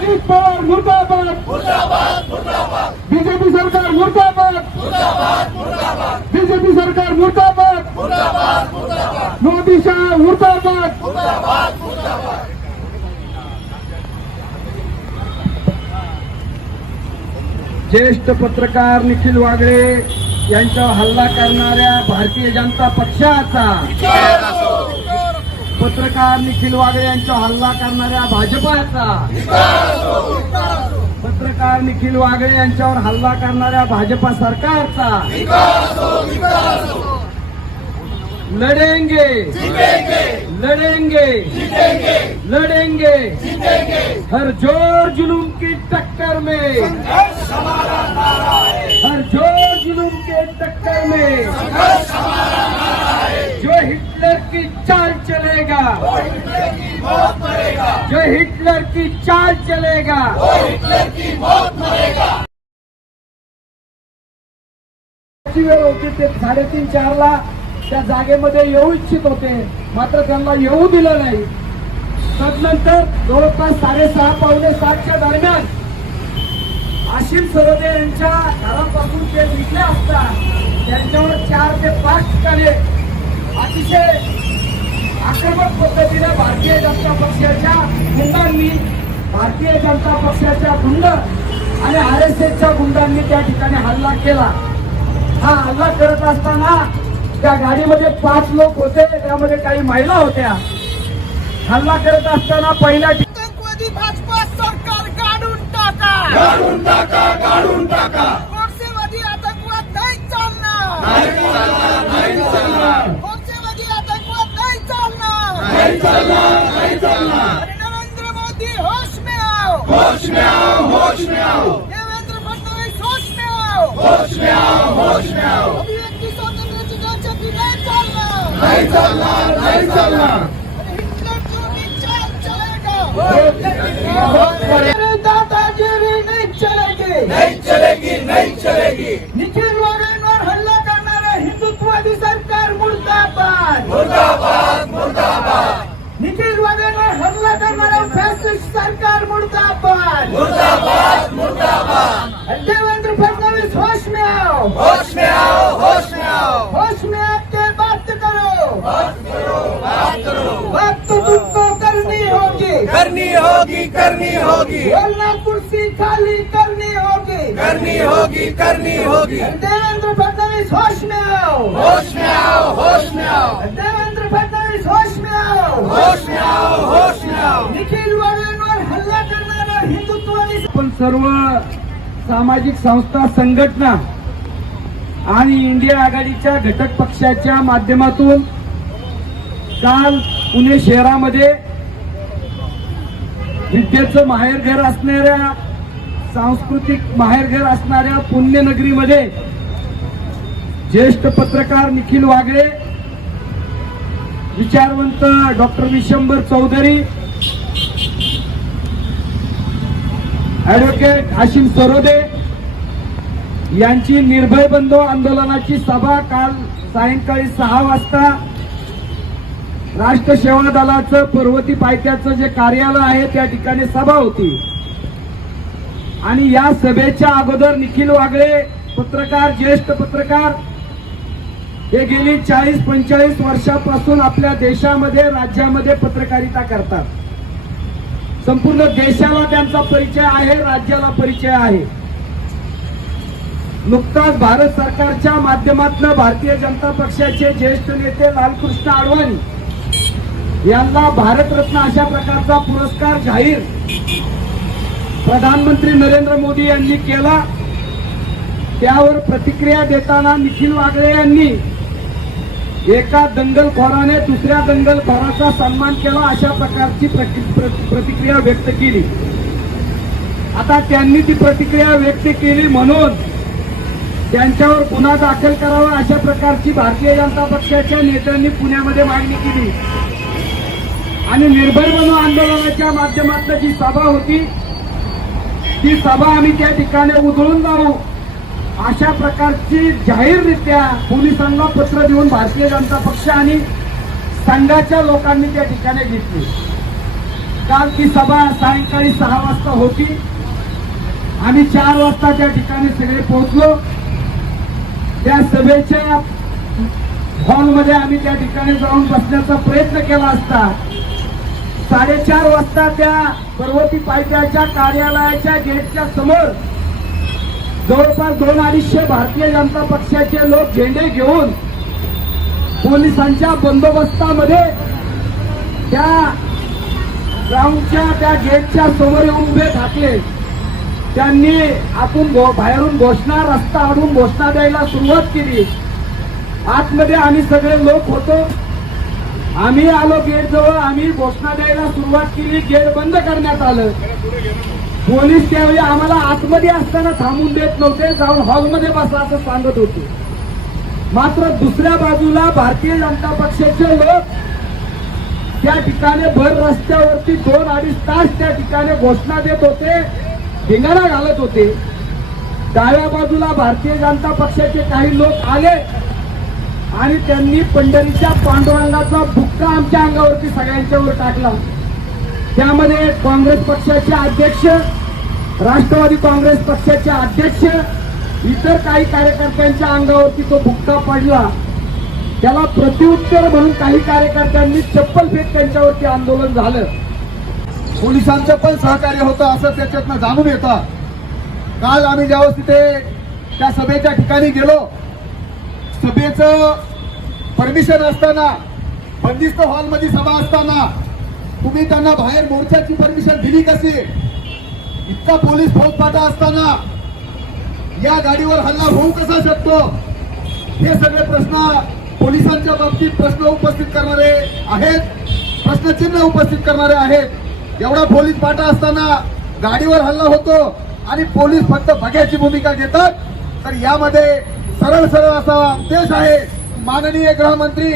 अजित पवार मुर्दाबाद. बीजेपी सरकार मुर्दाबाद. बीजेपी सरकार मुर्दाबाद. मोदी शाह मुर्दाबाद. ज्येष्ठ पत्रकार निखिल वागळे यांच्यावर हल्ला करणाऱ्या भारतीय जनता पक्षाचा पत्रकार निखिल वागळे यांच्यावर हल्ला करणाऱ्या भाजपाचा. पत्रकार निखिल वागळे यांच्यावर हल्ला करणाऱ्या भाजपा सरकारचा. लढेंगे. लढेंगे. लढेंगे. हर जोर जुलूम की टक्कर में. हर जोर जुलूम के टक्कर में. की चाल चलेगा। वो हिटलर की मौत मरेगा जो हिटलर की चाल चलेगा। वो हिटलर की मौत ची वेळ होती ते? साडेतीन चार ला त्या जागेमध्ये येऊ इच्छित होते. मात्र त्यांना येऊ दिलं नाही. तदनंतर जवळपास साडेसहा पावणे सातच्या दरम्यान आशिम सरोदे यांच्या घरापासून ते निघले असता त्यांच्यावर चार ते पाच ठिकाणी अतिशय आक्रमक पद्धतीने भारतीय जनता पक्षाच्या गुंडांनी भारतीय जनता पक्षाच्या गुंड आणि आर एस एसच्या गुंडांनी त्या ठिकाणी हल्ला केला. हा हल्ला करत असताना त्या गाडीमध्ये पाच लोक होते त्यामध्ये काही महिला होत्या. हल्ला करत असताना पहिल्या ठिकाणी आतंकवादी भाजपा सरकार काढून टाका. काढून टाका काढून टाका. आतंकवाद नाही चालणार. नरेंद्र मोदी होश में आओ। होश में आओ होश में आओ। देवेंद्र फडणवीस होश में आओ। होश में आओ होश में आओ। अभिव्यक्ती स्वातंत्र्याची चालणार चालणार चालणार चलेगा। दादागिरी नहीं चलेगी। नहीं चलेगी नहीं चलेगी निखिल वाघेंवर हल्ला करणाऱ्या हिंदुत्ववादी सरकार मुर्दाबाद मुर्दाबाद मुर्दाबाद निखिल वाघेंवर हल्ला करणाऱ्या फॅसिस्ट सरकार मुर्दाबाद मुर्दाबाद मुर्दाबाद देवेंद्र फडणवीस होश में आओ होश में आओ होश में आओ होश में आके बात करो बात करो बात करो बात तो तुमको करनी होगी करनी होगी करनी होगी वरना कुर्सी खाली करनी होगी करनी होगी करनी होगी देवेंद्र फडणवीस होश में आओ होश में आओ होश में आओ देवेंद्र फडणवीस होश में आओ होश में आओ होश में आओ निखिल वाघेंवर हल्ला करणारा हिंदुत्ववादी आपण सर्व सामाजिक संस्था संघटना आणि इंडिया आघाडीच्या घटक पक्षाच्या माध्यमातून काल पुणे शहरामध्ये विद्येचं माहेरघर असणाऱ्या सांस्कृतिक माहेरघर असणाऱ्या पुण्यनगरीमध्ये ज्येष्ठ पत्रकार निखिल वागळे विचारवंत डॉक्टर विशंबर चौधरी ॲडव्होकेट आशिम सरोदे यांची निर्भय बंधू आंदोलनाची सभा काल सायंकाळी सहा वाजता राष्ट्र सेवा दलाचं पर्वती पायथ्याचं जे कार्यालय आहे त्या ठिकाणी सभा होती. आणि या सभेच्या अगोदर निखिल वागळे पत्रकार ज्येष्ठ पत्रकार हे गेली चाळीस पंचाळीस वर्षापासून आपल्या देशामध्ये राज्यामध्ये पत्रकारिता करतात. संपूर्ण देशाला त्यांचा परिचय आहे राज्याला परिचय आहे. नुकताच भारत सरकारच्या माध्यमातून भारतीय जनता पक्षाचे ज्येष्ठ नेते लालकृष्ण अडवाणी यांना भारतरत्न अशा प्रकारचा पुरस्कार जाहीर प्रधानमंत्री नरेंद्र मोदी यांनी केला. त्यावर प्रतिक्रिया देताना निखिल वागळे यांनी एका दंगलखोराने दुसऱ्या दंगलखोराचा सन्मान केला अशा प्रकारची प्रतिक्रिया व्यक्त केली. आता त्यांनी ती प्रतिक्रिया व्यक्त केली म्हणून त्यांच्यावर गुन्हा दाखल करावा अशा प्रकारची भारतीय जनता पक्षाच्या नेत्यांनी पुण्यामध्ये मागणी केली. आणि निर्भय बनो आंदोलनाच्या माध्यमातून जी सभा होती ती सभा आम्ही त्या ठिकाणी उधळून जाऊ. अशा प्रकारची जाहीररित्या पोलिसांना पत्र देऊन भारतीय जनता पक्ष आणि संघाच्या लोकांनी त्या ठिकाणी घेतली. काल ती सभा सायंकाळी सहा वाजता होती. आम्ही चार वाजता त्या ठिकाणी सगळे पोहोचलो. त्या सभेच्या हॉलमध्ये आम्ही त्या ठिकाणी जाऊन बसण्याचा प्रयत्न केला असता साडेचार वाजता त्या पर्वती पायथ्याच्या कार्यालयाच्या गेटच्या समोर जवळपास दोन अडीचशे भारतीय जनता पक्षाचे लोक झेंडे घेऊन पोलिसांच्या बंदोबस्तामध्ये त्या ग्राउंडच्या त्या गेटच्या समोर येऊन उभे ठाकले. त्यांनी आपण बाहेरून घोषणा रस्ता अडून घोषणा द्यायला सुरुवात केली. आतमध्ये आम्ही सगळे लोक होतो. आम्ही आलो गेट जवळ आम्ही घोषणा द्यायला सुरुवात केली. गेट बंद करण्यात आलं. पोलीस त्यावेळी आम्हाला आतमध्ये असताना थांबून देत नव्हते जाऊन हॉलमध्ये बसला असं सांगत होते. मात्र दुसऱ्या बाजूला भारतीय जनता पक्षाचे लोक त्या ठिकाणी भर रस्त्यावरती दोन अडीच तास त्या ठिकाणी घोषणा देत होते धिंगाणा घालत होते. डाव्या बाजूला भारतीय जनता पक्षाचे काही लोक आले आणि त्यांनी पंढरीच्या पांडुरंगाचा बुक्का आमच्या अंगावरती सगळ्यांच्यावर टाकला. त्यामध्ये काँग्रेस पक्षाचे अध्यक्ष राष्ट्रवादी काँग्रेस पक्षाचे अध्यक्ष इतर काही कार्यकर्त्यांच्या अंगावरती तो भुक्का पडला. त्याला प्रत्युत्तर म्हणून काही कार्यकर्त्यांनी चप्पल फेक त्यांच्यावरती आंदोलन झालं. पोलिसांचं पण सहकार्य होतं असं त्याच्यातनं जाणून येतं. काल आम्ही ज्यावेळेस तिथे त्या सभेच्या ठिकाणी गेलो सभेचं परमिशन असताना बंदिस्त हॉलमध्ये सभा असताना तुम्ही त्यांना बाहेर मोर्चाची परमिशन दिली कशी? इतका पोलीस फौजफाटा असताना या गाडीवर हल्ला होऊ कसा शकतो? हे सगळे प्रश्न पोलिसांच्या बाबतीत प्रश्न उपस्थित करणारे आहेत. प्रश्नचिन्ह उपस्थित करणारे आहेत. एवढा पोलीस पाटा असताना गाडीवर हल्ला होतो आणि पोलीस फक्त बघ्याची भूमिका घेतात. तर यामध्ये सरळ सरळ असा देश आहे. माननीय गृहमंत्री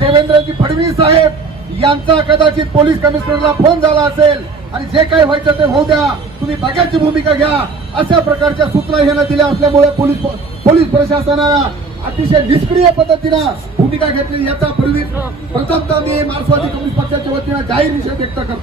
देवेंद्रजी फडणवीस साहेब यांचा कदाचित पोलीस कमिशनरला फोन झाला असेल आणि जे काही व्हायचं ते होऊ द्या. तुम्ही बघ्याची भूमिका घ्या. अशा प्रकारच्या सूचना ह्यानं दिल्या असल्यामुळे पोलीस पोलीस प्रशासनाला अतिशय निष्क्रिय पद्धतीनं भूमिका घेतली याचा पूर्वी मी मार्क्सवादी कम्युनिस्ट पक्षाच्या वतीनं जाहीर निषेध व्यक्त करतो.